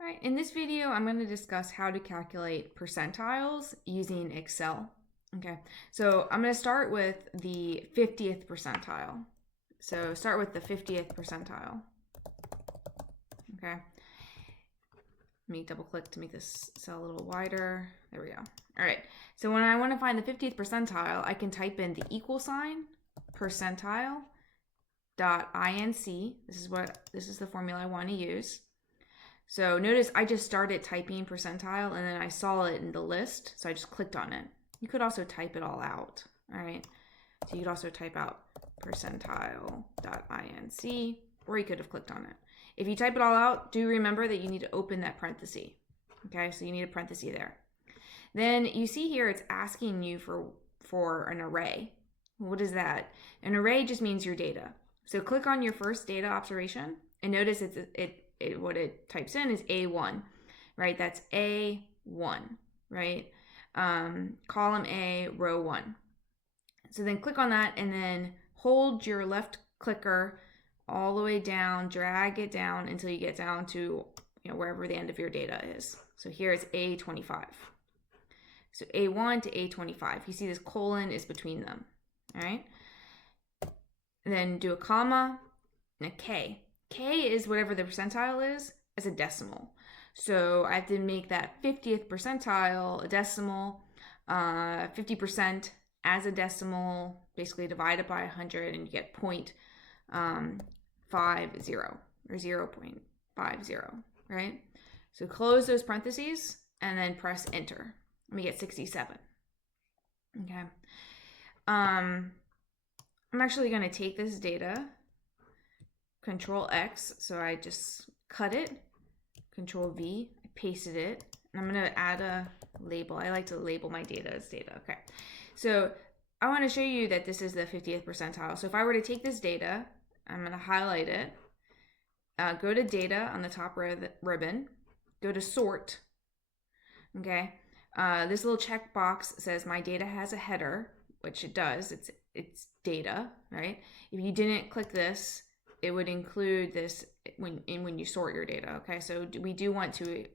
All right, in this video, I'm going to discuss how to calculate percentiles using Excel. Okay, so I'm going to start with the 50th percentile. So start with the 50th percentile. Okay, let me double click to make this cell a little wider. There we go. All right, so when I want to find the 50th percentile, I can type in the equal sign, Percentile.INC. This is the formula I want to use. So notice I just started typing percentile and then I saw it in the list, so I just clicked on it. You could also type it all out, all right? So you could also type out Percentile.INC, or you could have clicked on it. If you type it all out, do remember that you need to open that parenthesis, okay? So you need a parenthesis there. Then you see here it's asking you for an array. What is that? An array just means your data. So click on your first data observation and notice what it types in is A1, right? That's A1, right? Column A, row 1. So then click on that and then hold your left clicker all the way down, drag it down until you get down to wherever the end of your data is. So here it's A25. So A1 to A25. You see this colon is between them, all right? And then do a comma and a K. K is whatever the percentile is as a decimal. So I have to make that 50th percentile a decimal, 50% as a decimal, basically divide it by 100 and you get 0.50 or 0.50, right? So close those parentheses and then press enter. Let me get 67. Okay. I'm actually going to take this data, Control X, so I just cut it, Control V, I pasted it, and I'm going to add a label. I like to label my data as data. Okay, so I want to show you that this is the 50th percentile. So if I were to take this data, I'm going to highlight it, go to data on the top ribbon, go to sort, okay. This little checkbox says my data has a header, which it does, it's data, right? If you didn't click this, it would include this when you sort your data, okay? So we do want to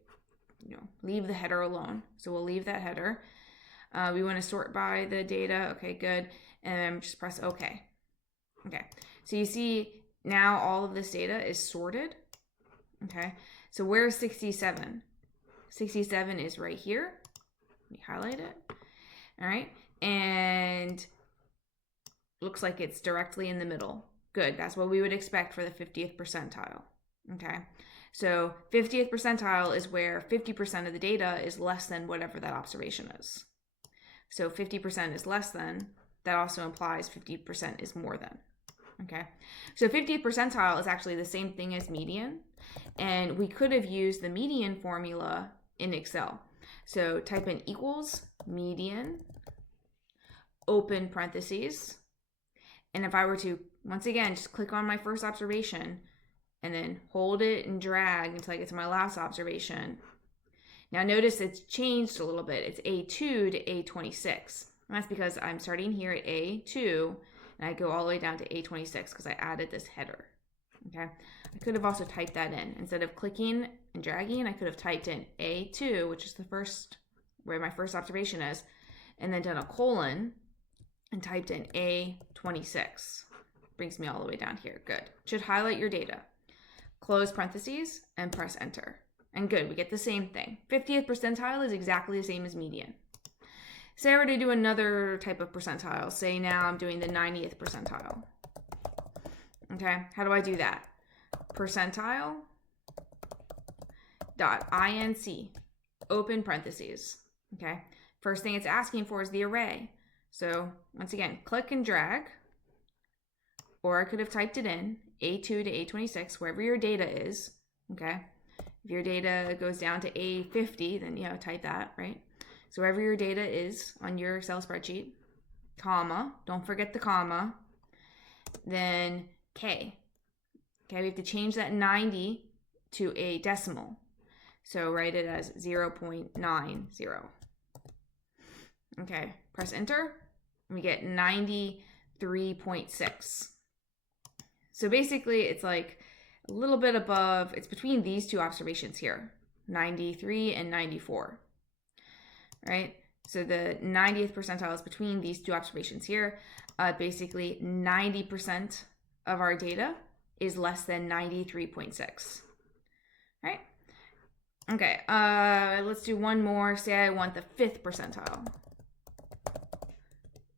leave the header alone. So we'll leave that header. We want to sort by the data, okay, good. And just press OK. Okay, so you see now all of this data is sorted, okay? So where's 67? 67 is right here. Let me highlight it, all right? And looks like it's directly in the middle. Good, that's what we would expect for the 50th percentile, okay? So 50th percentile is where 50% of the data is less than whatever that observation is. So 50% is less than, that also implies 50% is more than, okay? So 50th percentile is actually the same thing as median, and we could have used the median formula in Excel. So type in equals median, open parentheses, and if I were to, once again, just click on my first observation and then hold it and drag until I get to my last observation. Now notice it's changed a little bit. It's A2 to A26. And that's because I'm starting here at A2 and I go all the way down to A26 because I added this header. Okay, I could have also typed that in. Instead of clicking and dragging, I could have typed in A2, which is the first, where my first observation is, and then done a colon and typed in A26. Brings me all the way down here. Good. Should highlight your data. Close parentheses and press enter. And good, we get the same thing. 50th percentile is exactly the same as median. Say I were to do another type of percentile. Say now I'm doing the 90th percentile. Okay, how do I do that? Percentile.INC, open parentheses. Okay, first thing it's asking for is the array. So once again, click and drag, or I could have typed it in, A2 to A26, wherever your data is, okay? If your data goes down to A50, then type that, right? So wherever your data is on your Excel spreadsheet, comma, don't forget the comma, then K. Okay, we have to change that 90 to a decimal. So write it as 0.90. Okay, press enter, and we get 93.6. So basically it's like a little bit above, it's between these two observations here. 93 and 94, right? So the 90th percentile is between these two observations here. Basically, 90% of our data is less than 93.6, right? Okay, let's do one more. Say I want the 5th percentile.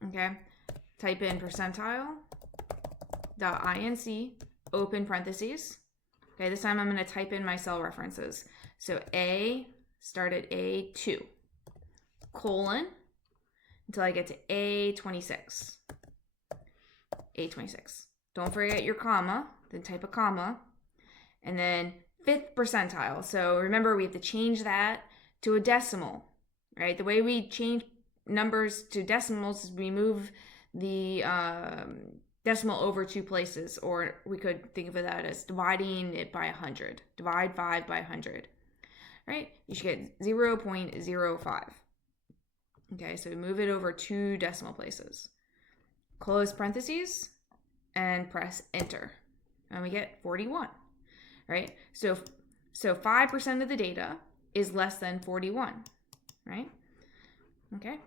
Okay, type in Percentile.INC, open parentheses. Okay, this time I'm going to type in my cell references. So A, start at A2, colon, until I get to A26. A26. Don't forget your comma, then type a comma, and then 5th percentile. So remember, we have to change that to a decimal, right? The way we change numbers to decimals is we move the decimal over 2 places, or we could think of that as dividing it by 100. Divide 5 by 100, right? You should get 0.05. Okay, so move it over 2 decimal places. Close parentheses and press enter, and we get 41, right? So 5% of the data is less than 41, right? Okay.